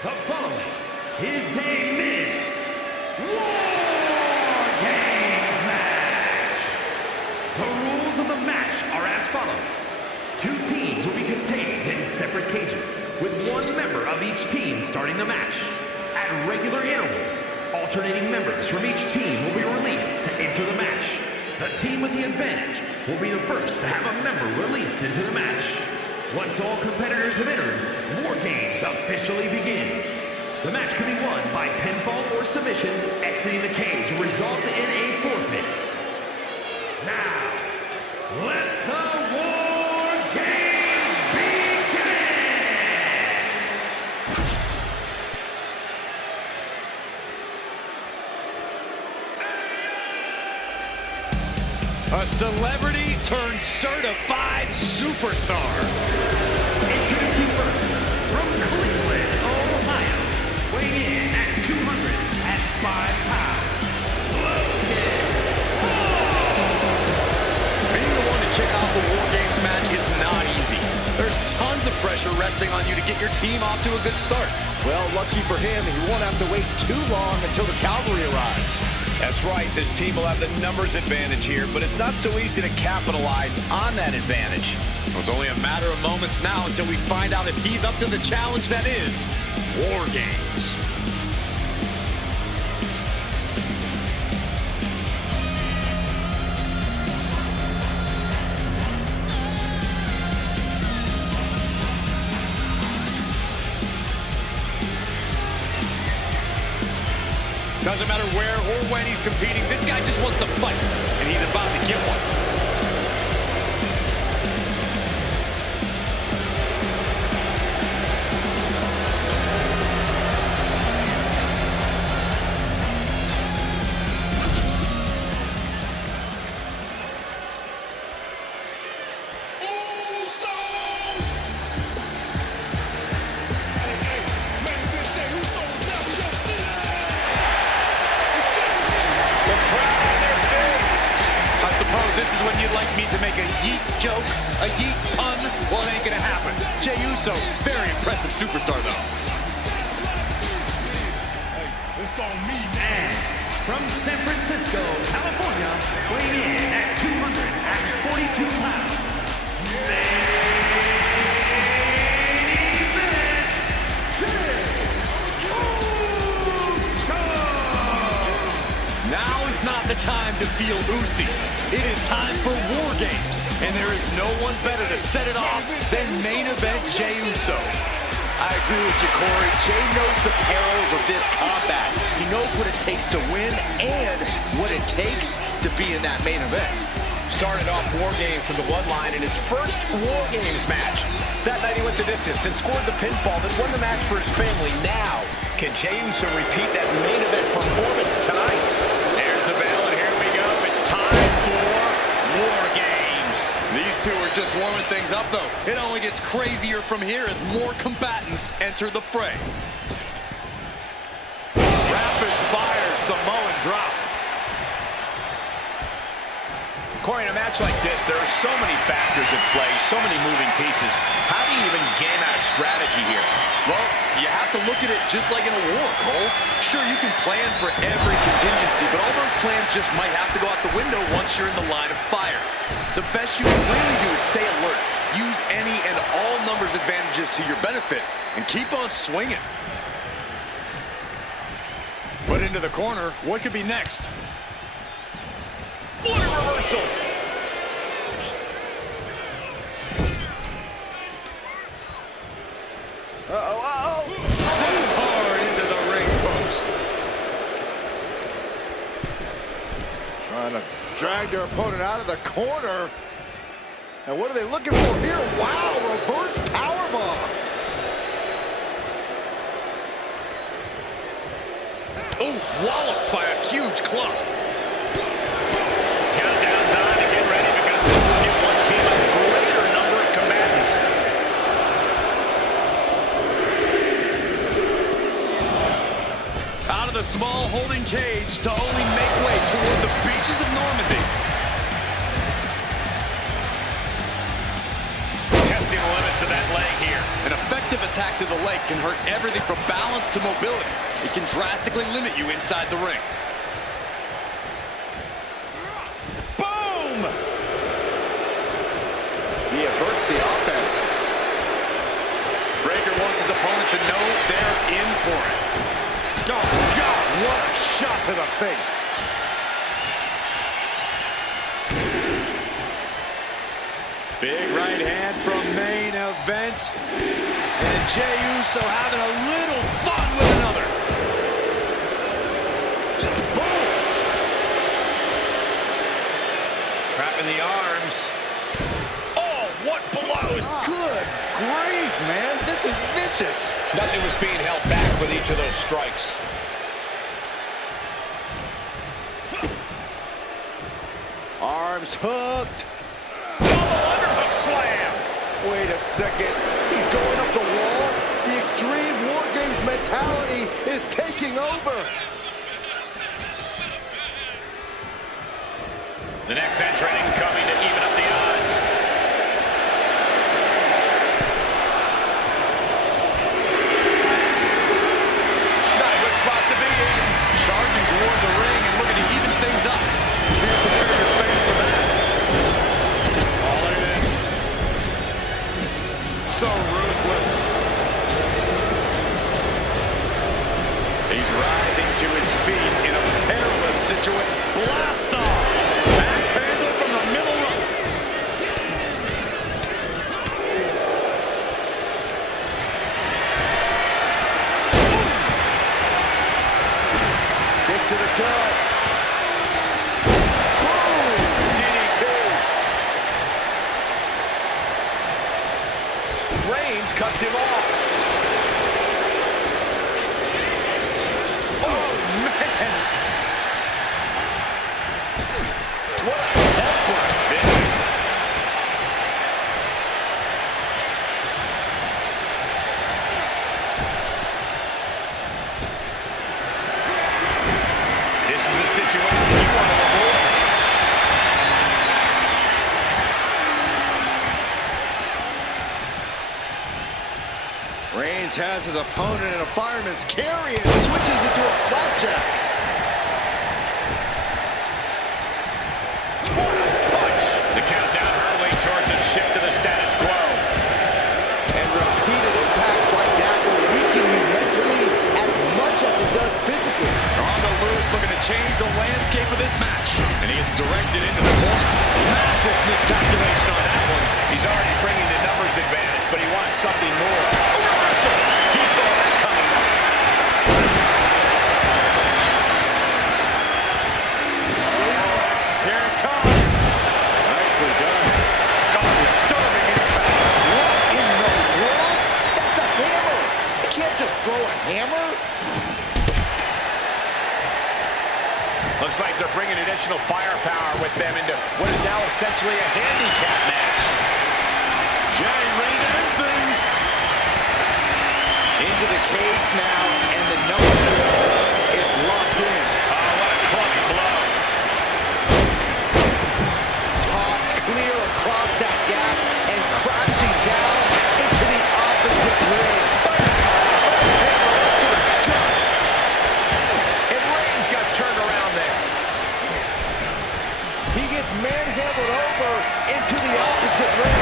The following is a men's War Games match. The rules of the match are as follows. Two teams will be contained in separate cages, with one member of each team starting the match. At regular intervals, alternating members from each team will be released to enter the match. The team with the advantage will be the first to have a member released into the match. Once all competitors have entered, War Games officially begins. The match can be won by pinfall or submission. Exiting the cage will result in a forfeit. Now, let the War Games begin! A celebrity turned certified superstar. Introducing first, from Cleveland, Ohio, weighing in at 205 pounds, Logan Paul. Being the one to kick off a War Games match is not easy. There's tons of pressure resting on you to get your team off to a good start. Well, lucky for him, he won't have to wait too long until the cavalry arrives. That's right, this team will have the numbers advantage here, but it's not so easy to capitalize on that advantage. Well, it's only a matter of moments now until we find out if he's up to the challenge that is War Games. Doesn't matter where or when he's competing, this guy just wants to fight, and he's about to get one. This is when you'd like me to make a yeet joke, a yeet pun. Well, it ain't gonna happen. Jey Uso, very impressive superstar, though. Hey, it's on me, man. From San Francisco, California, weighing in at 242 pounds, Now is not the time to feel oozy. It is time for War Games, and there is no one better to set it off than main event Jey Uso. I agree with you, Corey. Jey knows the perils of this combat. He knows what it takes to win and what it takes to be in that main event. Started off War Games from the bloodline in his first War Games match. That night he went the distance and scored the pinfall that won the match for his family. Now, can Jey Uso repeat that main event performance tonight? There's the bell, and here we go. It's time for War Games. These two are just warming things up, though. It only gets crazier from here as more combatants enter the fray. Rapid fire Samoan drop. Corey, in a match like this, there are so many factors at play, so many moving pieces. How do you even game out a strategy here? Well, you have to look at it just like in a war, Cole. Sure, you can plan for every contingency, but all those plans just might have to go out the window once you're in the line of fire. The best you can really do is stay alert, use any and all numbers advantages to your benefit, and keep on swinging. Put into the corner, what could be next? What a reversal! Sent hard into the ring post. Trying to drag their opponent out of the corner. And what are they looking for here? Wow, reverse powerbomb. Oh, walloped by a huge club. Countdown's on to get ready because this will give one team a greater number of combatants. Out of the small holding cage to only make way toward the beaches of Normandy. Testing the limits of that leg here. An effective effective attack to the leg can hurt everything from balance to mobility. It can drastically limit you inside the ring. Boom! He averts the offense. Breaker wants his opponent to know they're in for it. Oh, God, what a shot to the face. Big right hand from main event. And Jey Uso having a little fun with another. Boom! Trapping the arms. Oh, what blows! Good grief, man. This is vicious. Nothing was being held back with each of those strikes. Arms hooked. Double underhook slam. Wait a second. He's going up the wall. The Extreme War Games mentality is taking over. The next entrant incoming to even up the odds. Not a good spot to be in. Charging toward the ring and looking to even things up. Can't prepare your face for that. Oh, look at this. So ruthless. He's rising to his feet in a perilous situation. Blast off! Axe handle from the middle rope. Kick to the gut. Boom! DDT. Reigns cuts him off. Oh, man. What a headbutt. Vicious. This is a situation you want to avoid. Reigns has his opponent in a fireman's carry and switches into a flapjack. What a punch. The countdown hurtling towards a shift to the status quo. And repeated impacts like that will weaken you mentally as much as it does physically. Ronda Lewis looking to change the landscape of this match. And he gets directed into the corner. Massive miscalculation on that one. He's already bringing the numbers advantage, but he wants something more. Oh, reversal. He saw that coming. Suplex. Here it comes. Nicely done. Oh, disturbing impact. What in the world? That's a hammer. You can't just throw a hammer. Looks like they're bringing additional firepower with them into what is now essentially a handicap match. Jey ready to end things. Into the cage now, and the number 2 is locked in. Oh, what a clutch blow. Tossed clear across that gap and crashing down into the opposite ring. And Reigns got turned around there. He gets manhandled over into the opposite ring.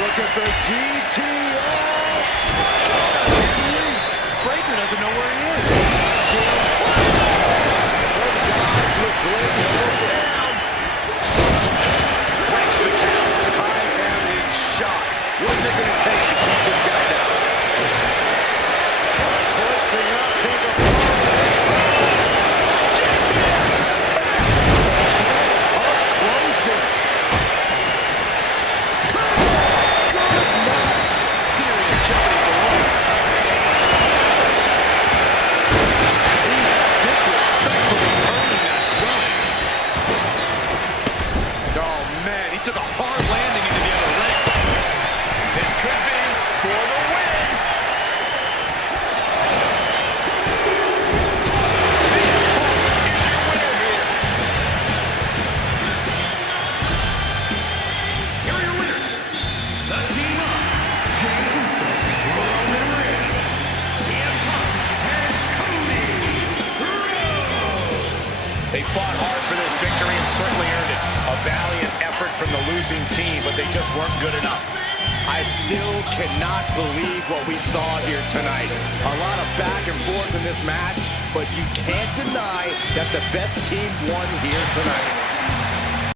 looking for GTS. Breaker doesn't know where he is. Those eyes look great. Down. Breaks the count. I am in shock. What's it going to take to keep this guy down? Twisting up, think of Serious jeopardy for Rhodes. Disrespectfully earning that sign. Oh, man, he took a hard landing into the other ring. this could be for the win. CM Punk is your winner here. Here are your winners. The team of Jey Uso, Logan Paul, CM Punk, and Cody Rhodes. They fought hard for this victory and certainly earned it. A valiant effort from the losing team, but they just weren't good enough. I still cannot believe what we saw here tonight. A lot of back and forth in this match, but you can't deny that the best team won here tonight.